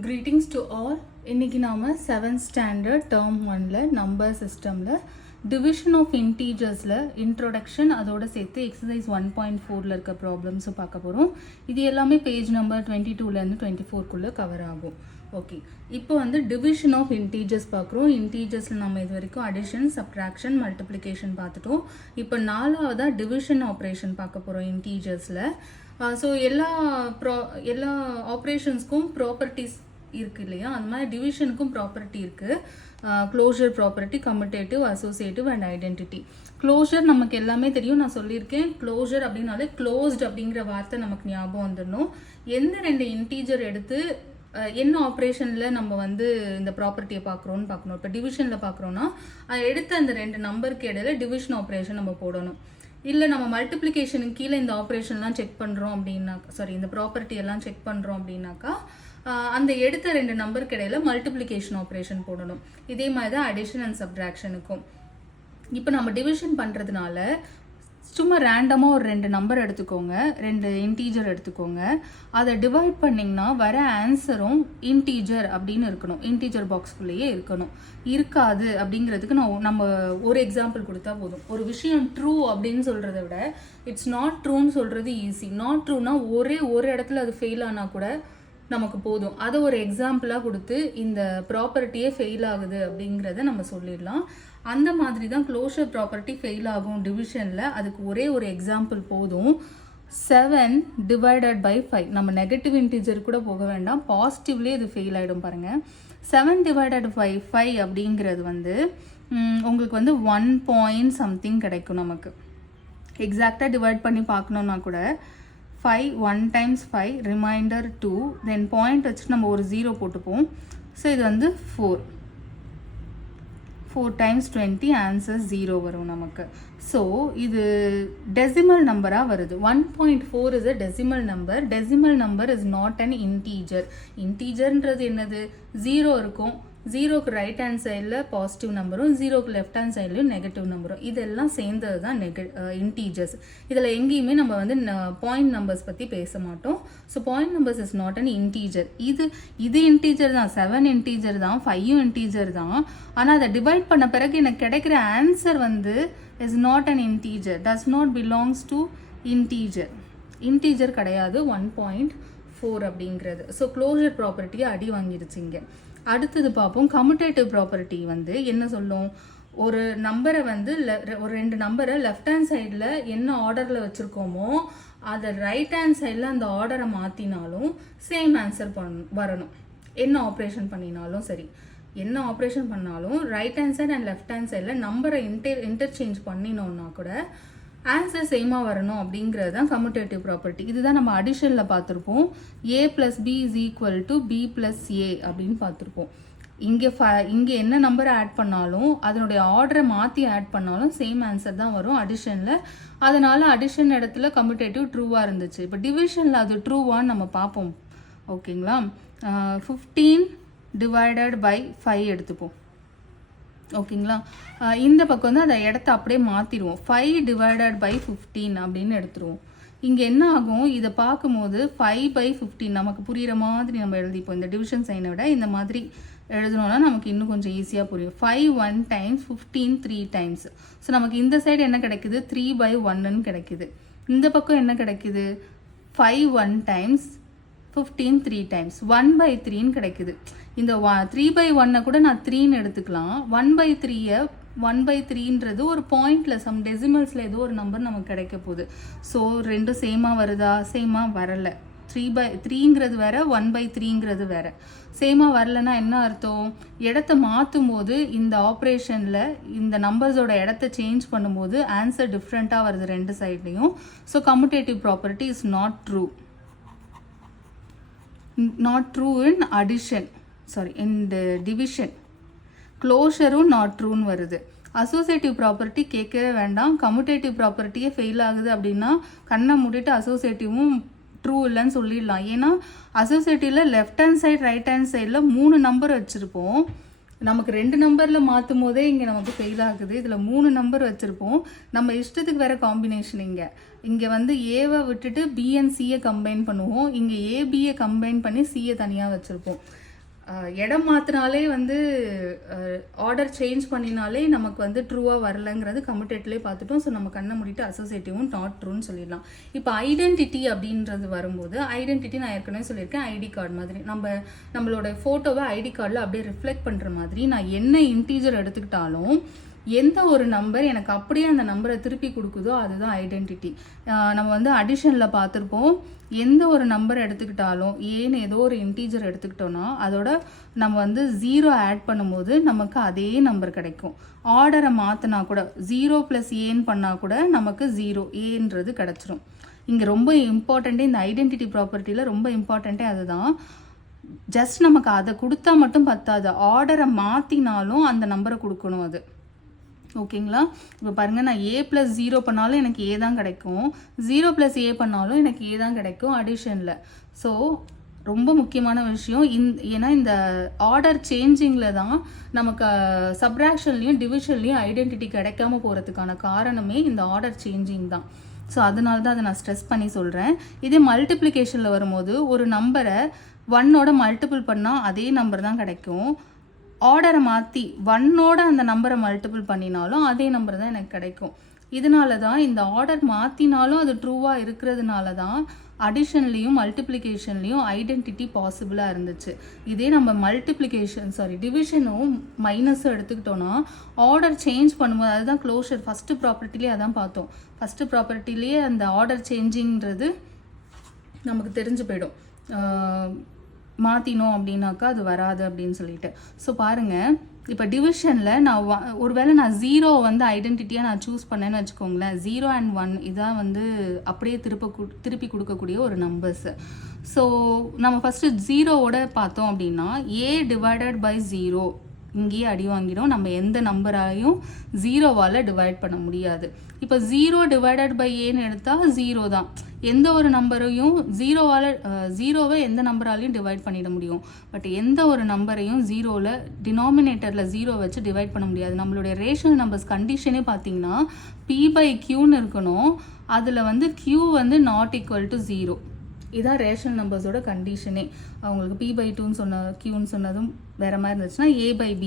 Greetings to all. இன்னைக்கு நாம 7th standard term 1ல number சிஸ்டம்ல டிவிஷன் ஆஃப் இன்டீஜர்ஸ்ல இன்ட்ரோடக்ஷன் அதோட சேர்த்து எக்ஸசைஸ் 1.4ல இருக்க ப்ராப்ளம்ஸ் பார்க்க போறோம். இது எல்லாமே பேஜ் நம்பர் 22ல இருந்து 24க்குள்ள கவர் ஆகும். ஓகே, இப்போ வந்து டிவிஷன் ஆஃப் இன்டீஜர்ஸ் பார்க்குறோம். இன்டீஜர்ஸ்ல நம்ம இது வரைக்கும் அடிஷன், சப்ட்ராக்ஷன், மல்டிப்ளிகேஷன் பார்த்துட்டோம். இப்போ நாலாவதா டிவிஷன் ஆப்ரேஷன் பார்க்க போறோம் இன்டீஜர்ஸ்ல. ஸோ எல்லா ஆப்ரேஷன்ஸ்க்கும் ப்ராப்பர்ட்டிஸ் இருக்குது இல்லையா, அந்த மாதிரி டிவிஷனுக்கும் ப்ராப்பர்ட்டி இருக்குது. Closure property, commutative, associative and identity. Closure நமக்கு எல்லாமே தெரியும், நான் சொல்லியிருக்கேன். க்ளோஷர் அப்படின்னாலே க்ளோஸ்ட் அப்படிங்கிற வார்த்தை நமக்கு ஞாபகம் வந்துடணும். எந்த ரெண்டு இன்டீஜர் எடுத்து என்ன ஆப்ரேஷனில் நம்ம வந்து இந்த ப்ராப்பர்ட்டியை பார்க்குறோன்னு பார்க்கணும். இப்போ டிவிஷனில் பார்க்குறோன்னா எடுத்த அந்த ரெண்டு நம்பருக்கு இடையில டிவிஷன் ஆப்ரேஷன் நம்ம போடணும். இல்லை நம்ம மல்டிப்ளிகேஷனுக்கு கீழே இந்த ஆப்ரேஷன்லாம் செக் பண்ணுறோம் அப்படின்னா, இந்த ப்ராப்பர்ட்டி எல்லாம் செக் பண்ணுறோம் அப்படின்னாக்கா அந்த எடுத்த ரெண்டு நம்பருக்கு இடையில மல்டிப்ளிகேஷன் ஆப்ரேஷன் போடணும். இதே மாதிரி தான் அடிஷன் அண்ட் சப்ட்ராக்ஷனுக்கும். இப்போ நம்ம டிவிஷன் பண்ணுறதுனால சும்மா ரேண்டமாக ஒரு ரெண்டு நம்பர் எடுத்துக்கோங்க, ரெண்டு இன்டீஜர் எடுத்துக்கோங்க. அதை டிவைட் பண்ணிங்கன்னா வர ஆன்சரும் இன்டீஜர் அப்படின்னு இருக்கணும், இன்டீஜர் பாக்ஸ்குள்ளேயே இருக்கணும். இருக்காது அப்படிங்கிறதுக்கு நம்ம ஒரு எக்ஸாம்பிள் கொடுத்தா போதும். ஒரு விஷயம் ட்ரூ அப்படின்னு சொல்கிறத விட இட்ஸ் நாட் ட்ரூன்னு சொல்கிறது ஈஸி. நாட் ட்ரூனா ஒரு இடத்துல அது ஃபெயில் ஆனால் கூட நமக்கு போதும். அதை ஒரு எக்ஸாம்பிளாக கொடுத்து இந்த ப்ராப்பர்ட்டியே ஃபெயில் ஆகுது அப்படிங்கிறத நம்ம சொல்லிடலாம். அந்த மாதிரி தான் க்ளோஷர் ப்ராப்பர்ட்டி ஃபெயில் ஆகும் டிவிஷனில். அதுக்கு ஒரே ஒரு எக்ஸாம்பிள் போதும். 7 டிவைடட் பை 5. நம்ம நெகட்டிவ் இன்டீஜர் கூட போக வேண்டாம், பாசிட்டிவ்லேயே இது ஃபெயில் ஆகிடும் பாருங்கள். 7 டிவைடட் பை 5 அப்படிங்கிறது வந்து உங்களுக்கு வந்து 1 பாயிண்ட் சம்திங் கிடைக்கும். நமக்கு எக்ஸாக்டாக டிவைட் பண்ணி பார்க்கணுன்னா கூட 5 1 டைம்ஸ் 5 ரிமைண்டர் 2, தென் பாயிண்ட் வச்சுட்டு நம்ம ஒரு 0 போட்டுப்போம். ஸோ இது வந்து 4 டைம்ஸ் 20, ஆன்சர் 0 வரும் நமக்கு. ஸோ இது டெசிமல் நம்பராக வருது. 1.4 is a decimal number. Decimal number is not an integer. இன்டீஜர்ன்றது என்னது? 0 இருக்கும், 0க்கு ரைட் ஹேண்ட் சைடில் பாசிட்டிவ் நம்பரும் 0க்கு லெஃப்ட் ஹேண்ட் சைட்லையும் நெகட்டிவ் நம்பரும். இதெல்லாம் சேர்ந்தது தான் இன்டீஜர்ஸ். இதில் எங்கேயுமே நம்ம வந்து பாயிண்ட் நம்பர்ஸ் பற்றி பேச மாட்டோம். So point numbers is not an integer. இது இன்டீஜர் தான், 7 இன்டீஜர் தான், 5 இன்டீஜர் தான். ஆனால் அதை டிவைட் பண்ண பிறகு எனக்கு கிடைக்கிற ஆன்சர் வந்து is not an integer, does not belongs to integer. Integer கிடையாது 1.4 அப்படிங்கிறது. ஸோ க்ளோஷர் ப்ராப்பர்ட்டியை அடி வாங்கிடுச்சிங்க. அடுத்தது பார்ப்போம். கம்யூட்டேட்டிவ் ப்ராப்பர்ட்டி வந்து என்ன சொல்லும்? ஒரு நம்பரை வந்து ஒரு ரெண்டு நம்பரை லெஃப்ட் ஹேண்ட் சைடில் என்ன ஆர்டரில் வச்சுருக்கோமோ அதை ரைட் ஹேண்ட் சைடில் அந்த ஆர்டரை மாற்றினாலும் சேம் ஆன்சர் வரணும். என்ன ஆப்ரேஷன் பண்ணினாலும் சரி, என்ன ஆப்ரேஷன் பண்ணாலும் right hand side and left hand சைடில் நம்பரை இன்டர்சேஞ்ச் பண்ணினோன்னா கூட ஆன்சர் சேமாக வரணும் அப்படிங்கிறது தான் கம்யூட்டேட்டிவ் ப்ராப்பர்ட்டி. இதுதான் நம்ம அடிஷனில் பார்த்துருப்போம். a + b = b + a அப்படின்னு பார்த்துருப்போம். இங்கே என்ன நம்பரை ஆட் பண்ணாலும் அதனுடைய ஆர்டரை மாற்றி ஆட் பண்ணாலும் சேம் ஆன்சர் தான் வரும் அடிஷனில். அதனால் அடிஷன் இடத்துல கம்யூட்டேட்டிவ் ட்ரூவாக இருந்துச்சு. இப்போ டிவிஷனில் அது ட்ரூவான்னு நம்ம பார்ப்போம். ஓகேங்களா? 15 டிவைடட் பை 5 எடுத்துப்போம். ஓகேங்களா? இந்த பக்கம் வந்து அதை இடத்த அப்படியே மாற்றிடுவோம். 5 டிவைடட் பை 15 அப்படின்னு எடுத்துருவோம். இங்கே என்ன ஆகும்? இதை பார்க்கும்போது 5/15 நமக்கு புரிகிற மாதிரி நம்ம எழுதிப்போம். இந்த டிவிஷன் சைனை விட இந்த மாதிரி எழுதணும்னா நமக்கு இன்னும் கொஞ்சம் ஈஸியாக புரியும். 5 1 டைம்ஸ், 15 3 டைம்ஸ். ஸோ நமக்கு இந்த சைடு என்ன கிடைக்குது? 3/1ன்னு கிடைக்குது. இந்த பக்கம் என்ன கிடைக்குது? 5 1 டைம்ஸ், 15 3 டைம்ஸ், 1/3ன்னு கிடைக்குது. இந்த 3/1 கூட நான் 3ன்னு எடுத்துக்கலாம். 1/3 1/3ன்றது ஒரு பாயிண்டில் சம் டெசிமல்ஸில் ஏதோ ஒரு நம்பர் நமக்கு கிடைக்க போகுது. ஸோ ரெண்டும் சேமாக வருதா? சேமாக வரலை. 3/3ங்கிறது வேற, 1/3ங்கிறது வேற. சேமாக வரலைன்னா என்ன அர்த்தம்? இடத்த மாற்றும் போது இந்த ஆப்ரேஷனில் இந்த நம்பர்ஸோட இடத்த சேஞ்ச் பண்ணும்போது ஆன்சர் டிஃப்ரெண்ட்டாக வருது ரெண்டு சைட்லேயும். So commutative property is not true. not true in addition, in the division. க்ளோஷரும் நாட் ட்ரூன்னு வருது. அசோசியேட்டிவ் ப்ராப்பர்ட்டி கேட்கவே வேண்டாம். கம்யூட்டேட்டிவ் ப்ராப்பர்ட்டியே ஃபெயில் ஆகுது அப்படின்னா கண்ணை மூடிட்டு அசோசியேட்டிவும் ட்ரூ இல்லைன்னு சொல்லிடலாம். ஏன்னா அசோசியேட்டிவில் left hand side right hand சைடில் 3 நம்பர் வச்சுருப்போம். நமக்கு 2 நம்பரில் மாற்றும் போதே இங்கே நமக்கு ஃபெயில் ஆகுது. இதில் 3 நம்பர் வச்சுருப்போம். நம்ம இஷ்டத்துக்கு வேறு காம்பினேஷன். இங்கே இங்கே வந்து ஏவை விட்டுட்டு பி அண்ட் சியை கம்பைன் பண்ணுவோம், இங்கே ஏபியை கம்பைன் பண்ணி சியை தனியாக வச்சுருப்போம். இடம் மாற்றினாலே வந்து ஆர்டர் சேஞ்ச் பண்ணினாலே நமக்கு வந்து ட்ரூவாக வரலங்கிறது கம்யூட்டேட்லேயே பார்த்துட்டோம். ஸோ நம்ம கண்ணை மூடிட்டு அசோசியேட்டிவும் நாட் ட்ரூன்னு சொல்லிடலாம். இப்போ ஐடென்டிட்டி அப்படின்றது வரும்போது, ஐடென்டிட்டி நான் ஏற்கனவே சொல்லியிருக்கேன், ஐடி கார்டு மாதிரி நம்மளோட ஃபோட்டோவை ஐடி கார்டில் அப்படியே ரிஃப்ளெக்ட் பண்ணுற மாதிரி நான் என்ன இன்டீஜர் எடுத்துக்கிட்டாலும் எந்த ஒரு நம்பர் எனக்கு அப்படியே அந்த நம்பரை திருப்பி கொடுக்குதோ அதுதான் ஐடென்டிட்டி. நம்ம வந்து அடிஷனில் பார்த்துருப்போம், எந்த ஒரு நம்பர் எடுத்துக்கிட்டாலும் ஏன்னு ஏதோ ஒரு இன்டீஜர் எடுத்துக்கிட்டோன்னா அதோட நம்ம வந்து 0 ஆட் பண்ணும்போது நமக்கு அதே நம்பர் கிடைக்கும். ஆர்டரை மாற்றினா கூட 0 + ஏன்னு பண்ணால் கூட நமக்கு 0 ஏன்றது கிடச்சிரும். இங்கே ரொம்ப இம்பார்ட்டண்ட்டே இந்த ஐடென்டிட்டி ப்ராப்பர்ட்டியில் ரொம்ப இம்பார்ட்டண்ட்டே அதுதான். ஜஸ்ட் நமக்கு அதை கொடுத்தா மட்டும் பத்தாது, ஆர்டரை மாற்றினாலும் அந்த நம்பரை கொடுக்கணும் அது. ஓகேங்களா? இப்போ பாருங்கள், நான் A + 0 பண்ணாலும் எனக்கு ஏ தான் கிடைக்கும், 0 + ஏ பண்ணாலும் எனக்கு ஏ தான் கிடைக்கும் அடிஷனில். ஸோ ரொம்ப முக்கியமான விஷயம். ஏன்னா இந்த ஆர்டர் சேஞ்சிங்கில் தான் நமக்கு சப்ராக்ஷன்லேயும் டிவிஷன்லேயும் ஐடென்டிட்டி கிடைக்காம போகிறதுக்கான காரணமே இந்த ஆர்டர் சேஞ்சிங் தான். ஸோ அதனால தான் அதை நான் ஸ்ட்ரெஸ் பண்ணி சொல்கிறேன். இதே மல்டிப்ளிகேஷனில் வரும்போது ஒரு நம்பரை 1ஓட மல்டிபிள் பண்ணால் அதே நம்பர் தான் கிடைக்கும். ஆர்டரை மாற்றி 1ஓட அந்த நம்பரை மல்டிபிள் பண்ணினாலும் அதே நம்பர் தான் எனக்கு கிடைக்கும். இதனால தான் இந்த ஆர்டர் மாற்றினாலும் அது ட்ரூவாக இருக்கிறதுனால தான் அடிஷன்லேயும் மல்டிப்ளிகேஷன்லேயும் ஐடென்டிட்டி பாசிபிளாக இருந்துச்சு. இதே நம்ம டிவிஷனும் மைனஸும் எடுத்துக்கிட்டோன்னா ஆர்டர் சேஞ்ச் பண்ணும்போது அதுதான் க்ளோஷர். ஃபஸ்ட்டு ப்ராப்பர்ட்டிலே அதான் பார்த்தோம். ஃபஸ்ட்டு ப்ராப்பர்ட்டிலேயே அந்த ஆர்டர் சேஞ்சிங்கிறது நமக்கு தெரிஞ்சு போயிடும். மாற்றினோம் அப்படின்னாக்கா அது வராது அப்படின்னு சொல்லிட்டு. ஸோ பாருங்கள், இப்போ டிவிஷனில் நான் ஒருவேளை நான் 0 வந்து ஐடென்டிட்டியாக நான் சூஸ் பண்ணேன்னு வச்சுக்கோங்களேன். 0 and 1 இதான் வந்து அப்படியே திருப்பி கொடுக்கக்கூடிய ஒரு நம்பர்ஸ். ஸோ நம்ம ஃபஸ்ட்டு 0ஓட பார்த்தோம் அப்படின்னா A/0 இங்கேயே அடி வாங்கிடும். நம்ம எந்த நம்பராலையும் 0வால் டிவைட் பண்ண முடியாது. இப்போ 0/ஏன்னு எடுத்தால் 0 தான். எந்த ஒரு நம்பரையும் 0வை எந்த நம்பராலையும் டிவைட் பண்ணிட முடியும். பட் எந்த ஒரு நம்பரையும் 0வில் டினாமினேட்டரில் 0 வச்சு டிவைட் பண்ண முடியாது. நம்மளுடைய ரேஷனல் நம்பர்ஸ் கண்டிஷனே பார்த்தீங்கன்னா P/Qன்னு இருக்கணும். அதில் வந்து Q வந்து ≠ 0. இதான் ரேஷனல் நம்பர்ஸோட கண்டிஷனே. அவங்களுக்கு P/2ன்னு Qன்னு சொன்னதும் வேறு மாதிரி இருந்துச்சுன்னா A/B.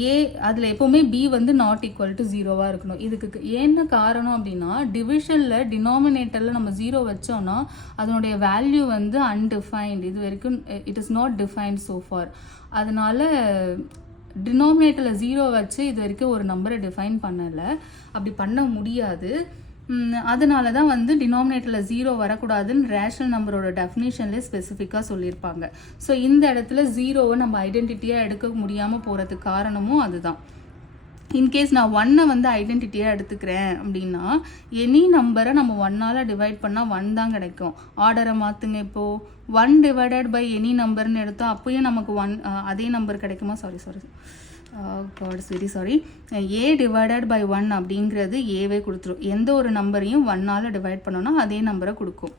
ஏ அதில் எப்போவுமே B வந்து ≠ 0வாக இருக்கணும். இதுக்கு என்ன காரணம் அப்படின்னா, டிவிஷனில் டினாமினேட்டரில் நம்ம 0 வச்சோன்னா அதனுடைய வேல்யூ வந்து அன்டிஃபைன்டு. இது வரைக்கும் it is not defined so for. அதனால டினாமினேட்டரில் 0 வச்சு இது வரைக்கும் ஒரு நம்பரை டிஃபைன் பண்ணலை, அப்படி பண்ண முடியாது. அதனால தான் வந்து டினாமினேட்டரில் 0 வரக்கூடாதுன்னு ரேஷனல் நம்பரோட டெஃபினேஷன்லேயே ஸ்பெசிஃபிக்காக சொல்லியிருப்பாங்க. ஸோ இந்த இடத்துல 0வை நம்ம ஐடென்டிட்டியாக எடுக்க முடியாமல் போகிறதுக்கு காரணமும் அதுதான். இன்கேஸ் நான் 1 வந்து ஐடென்டிட்டியாக எடுத்துக்கிறேன் அப்படின்னா எனி நம்பரை நம்ம 1ஆல் டிவைட் பண்ணால் 1 தான் கிடைக்கும். ஆர்டரை மாற்றுங்க. இப்போது 1/எனி நம்பர்னு எடுத்தால் அப்போயும் நமக்கு 1 அதே நம்பர் கிடைக்குமா? Sorry God is very sorry. A/1 அப்படிங்கிறது ஏவே கொடுத்துரும். எந்த ஒரு நம்பரையும் 1ஆல் டிவைட் பண்ணோன்னா அதே நம்பரை கொடுக்கும்.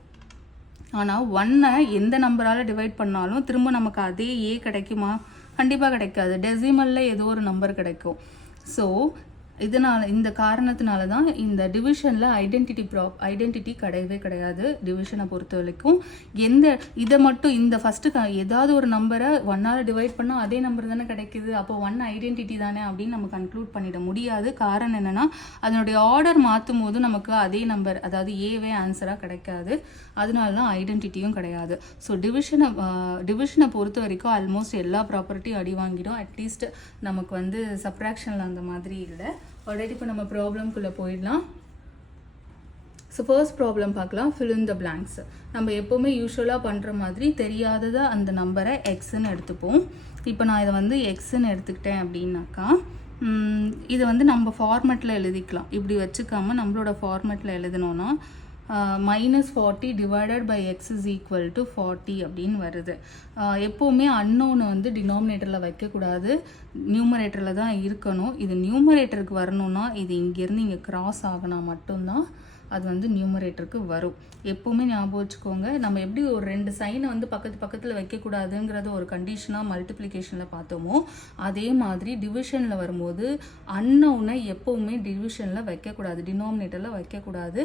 ஆனால் 1ஐ எந்த நம்பரால் டிவைட் பண்ணாலும் திரும்ப நமக்கு அதே ஏ கிடைக்குமா? கண்டிப்பாக கிடைக்காது. டெசிமலில் ஏதோ ஒரு நம்பர் கிடைக்கும். ஸோ இந்த காரணத்தினால தான் இந்த டிவிஷனில் ஐடென்டிட்டி கிடையவே கிடையாது. டிவிஷனை பொறுத்த வரைக்கும் இதை மட்டும் இந்த ஃபஸ்ட்டு ஏதாவது ஒரு நம்பரை 1ஆல் டிவைட் பண்ணால் அதே நம்பர் தானே கிடைக்குது, அப்போ 1 ஐடென்டிட்டி தானே அப்படின்னு நம்ம கன்க்ளூட் பண்ணிட முடியாது. காரணம் என்னென்னா அதனுடைய ஆர்டர் மாற்றும் போது நமக்கு அதே நம்பர், அதாவது ஏவே ஆன்சராக கிடைக்காது. அதனால தான் ஐடென்டிட்டியும் கிடையாது. ஸோ டிவிஷனை பொறுத்த வரைக்கும் ஆல்மோஸ்ட் எல்லா ப்ராப்பர்ட்டியும் அடி வாங்கிடும். அட்லீஸ்ட் நமக்கு வந்து சப்ராக்ஷனில் அந்த மாதிரி இல்லை. ஆல்ரெடி இப்போ நம்ம ப்ராப்ளம்குள்ளே போயிடலாம். ஸோ ஃபர்ஸ்ட் ப்ராப்ளம் பார்க்கலாம். fill in the blanks. நம்ம எப்போவுமே யூஸ்வலாக பண்ணுற மாதிரி தெரியாததை அந்த நம்பரை எக்ஸ்ன்னு எடுத்துப்போம். இப்போ நான் இதை வந்து எக்ஸ்ன்னு எடுத்துக்கிட்டேன் அப்படின்னாக்கா இதை வந்து நம்ம ஃபார்மேட்டில் எழுதிக்கலாம். இப்படி வச்சுக்காமல் நம்மளோட ஃபார்மேட்டில் எழுதினோன்னா -40 / x = 40 அப்படின்னு வருது. எப்போவுமே அன்னோனை வந்து டினாமினேட்டரில் வைக்கக்கூடாது, நியூமரேட்டரில் தான் இருக்கணும். இது நியூமரேட்டருக்கு வரணும்னா இது இங்கேருந்து இங்கே கிராஸ் ஆகினா மட்டும்தான் அது வந்து நியூமரேட்டருக்கு வரும். எப்போவுமே ஞாபகம் வச்சுக்கோங்க. நம்ம எப்படி ஒரு 2 சைனை வந்து பக்கத்தில் வைக்கக்கூடாதுங்கிறத ஒரு கண்டிஷனாக மல்டிப்ளிகேஷனில் பார்த்தோமோ, அதே மாதிரி டிவிஷனில் வரும்போது அன்னவுனை எப்போவுமே டிவிஷனில் வைக்கக்கூடாது, டினாமினேட்டரில் வைக்கக்கூடாது.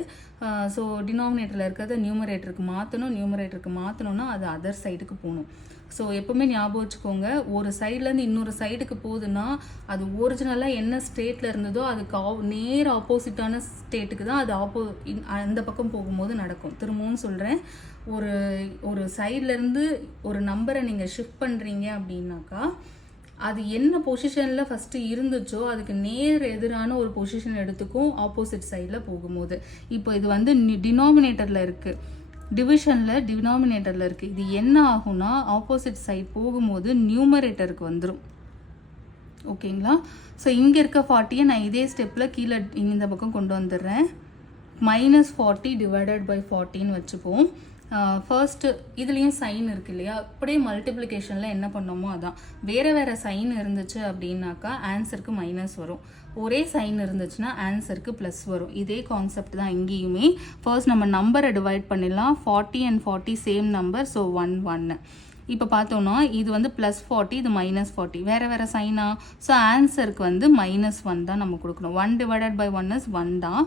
ஸோ டினாமினேட்டரில் இருக்கிறத நியூமரேட்டருக்கு மாற்றணும். நியூமரேட்டருக்கு மாற்றணும்னா அது அதர் சைடுக்கு போகணும். ஸோ எப்போவுமே ஞாபகம் வச்சுக்கோங்க, ஒரு சைட்லேருந்து இன்னொரு சைடுக்கு போகுதுன்னா அது ஒரிஜினலாக என்ன ஸ்டேட்டில் இருந்ததோ அதுக்கு நேர் ஆப்போசிட்டான ஸ்டேட்டுக்கு தான் அது அந்த பக்கம் போகும்போது நடக்கும். திரும்பவும் சொல்கிறேன், ஒரு சைட்லேருந்து ஒரு நம்பரை நீங்கள் ஷிஃப்ட் பண்ணுறீங்க அப்படின்னாக்கா அது என்ன பொசிஷனில் ஃபஸ்ட்டு இருந்துச்சோ அதுக்கு நேர் எதிரான ஒரு பொசிஷன் எடுத்துக்கும் ஆப்போசிட் சைடில் போகும்போது. இப்போ இது வந்து டினாமினேட்டரில் இருக்குது, டிவிஷனில் டினாமினேட்டரில் இருக்குது. இது என்ன ஆகும்னா ஆப்போசிட் சைட் போகும்போது நியூமரேட்டருக்கு வந்துடும். ஓகேங்களா? ஸோ இங்கே இருக்க 40 நான் இதே ஸ்டெப்பில் கீழே இந்த பக்கம் கொண்டு வந்துடுறேன். -40 டிவைடட் பை 40 வச்சுப்போம். ஃபர்ஸ்ட்டு இதுலேயும் சைன் இருக்குது இல்லையா, அப்படியே மல்டிப்ளிகேஷனில் என்ன பண்ணோமோ அதான். வேறு சைன் இருந்துச்சு அப்படின்னாக்கா ஆன்சருக்கு மைனஸ் வரும். ஒரே சைன் இருந்துச்சுன்னா ஆன்சருக்கு ப்ளஸ் வரும். இதே கான்செப்ட் தான் இங்கேயுமே. ஃபர்ஸ்ட் நம்ம நம்பரை டிவைட் பண்ணிடலாம். 40 and 40 சேம் நம்பர், ஸோ 1 1. இப்போ பார்த்தோன்னா இது வந்து +40, இது -40, வேறு சைனா. ஸோ ஆன்சருக்கு வந்து -1 தான் நம்ம கொடுக்கணும். 1 டிவைடட் பை 1 இஸ் 1 தான்.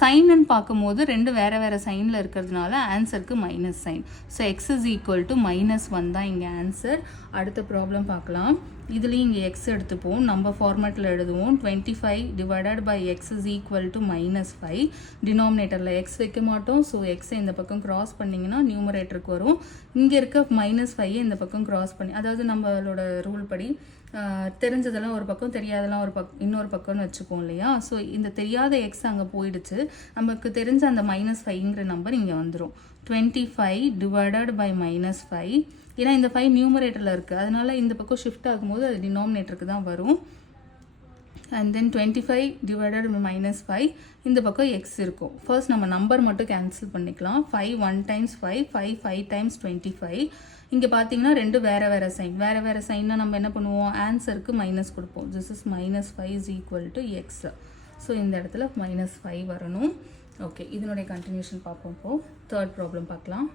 சைனுன்னு பார்க்கும்போது ரெண்டு வேறு சைனில் இருக்கிறதுனால ஆன்சருக்கு minus sign. So x is equal to -1 தான் இங்கே ஆன்சர். அடுத்த ப்ராப்ளம் பார்க்கலாம். இதுலேயும் இங்கே எக்ஸ் எடுத்துப்போம், நம்ம ஃபார்மேட்டில் எழுதுவோம். 25 divided by x is equal to -5. டினாமினேட்டரில் எக்ஸ் வைக்க மாட்டோம். ஸோ எக்ஸை இந்த பக்கம் கிராஸ் பண்ணிங்கன்னா நியூமரேட்டருக்கு வரும். இங்கே இருக்க -5 இந்த பக்கம் கிராஸ் பண்ணி, அதாவது நம்மளோட ரூல் படி தெரிஞ்சதெல்லாம் ஒரு பக்கம், தெரியாதெல்லாம் இன்னொரு பக்கம்னு வச்சுப்போம் இல்லையா. ஸோ இந்த தெரியாத எக்ஸ் அங்கே போயிடுச்சு, நமக்கு தெரிஞ்ச அந்த -5ங்கிற நம்பர் இங்கே வந்துடும். 25 டிவைடட் பை -5, ஏன்னா இந்த 5 நியூமரேட்டரில் இருக்குது, அதனால இந்த பக்கம் ஷிஃப்ட் ஆகும்போது அது டினாமினேட்டருக்கு தான் வரும். அண்ட் தென் 25 டிவைடட் பை -5, இந்த பக்கம் எக்ஸ் இருக்கும். ஃபர்ஸ்ட் நம்ம நம்பர் மட்டும் கேன்சல் பண்ணிக்கலாம். 5 1 times 5, 5 5 times 25. இங்கே பார்த்தீங்கன்னா ரெண்டு வேறு சைன். வேறு சைன்னா நம்ம என்ன பண்ணுவோம், ஆன்சருக்கு மைனஸ் கொடுப்போம். This is -5 is equal to X. So இந்த இடத்துல -5 வரணும். ஓகே, இதனுடைய கண்டினியூஷன் பார்ப்போம். இப்போது தேர்ட் ப்ராப்ளம் பார்க்கலாம்.